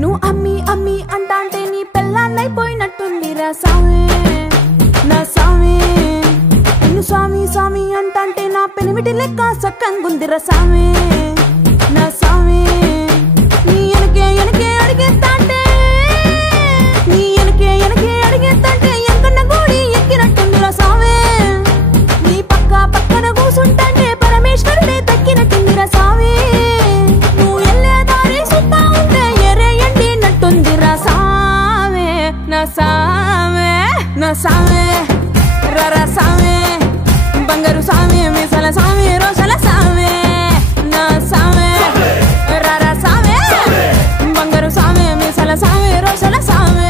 నువ్వు అమ్మి అమ్మి అంటాంటే నీ పెళ్ళాన్నైపోయినట్టుందిరా సామి నా సామి నిన్ను స్వామి స్వామి అంటాంటే నా పెనిమిటి లెక్క సక్కంగుందిరా సామి నా సామి నీ ఎనకే ఎనకే అడిగేస్తాంటే నీ ఎనకే ఎనకే అడిగేస్తాంటే ఎంకన్న గూడి ఎక్కినట్టుందిరా సామి నీ పక్క పక్కన కూసుంటాంటే పరమేశ్వరుడే తక్కినట్టుందిరా సామి నువ్వు ఎల్లే దారి సుత్తా ఉంటే ఎరే ఎండినట్టుందిరా సామి నా సామి నా సామి రరా సామి బంగారు సామి మీసల సామి రోషల సామి నా సామి రరా సామి బంగారు సామి మీసల సామి రోషల సామి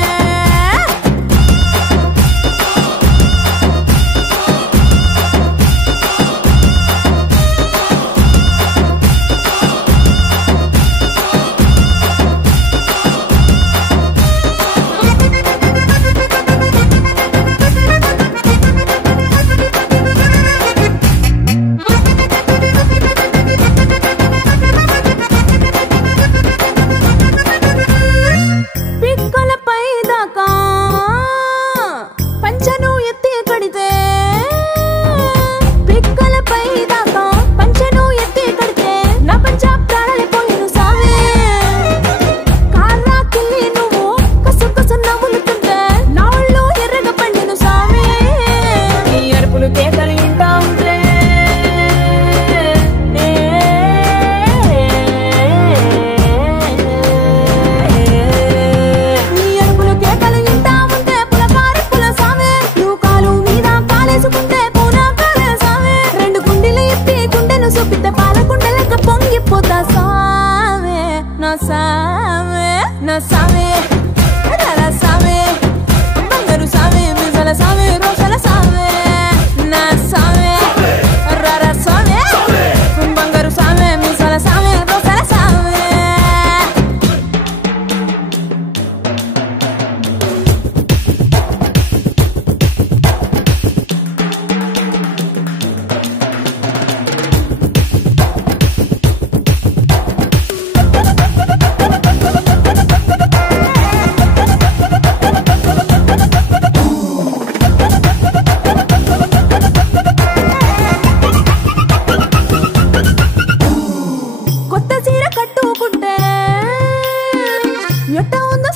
ఎట్ట ఉందో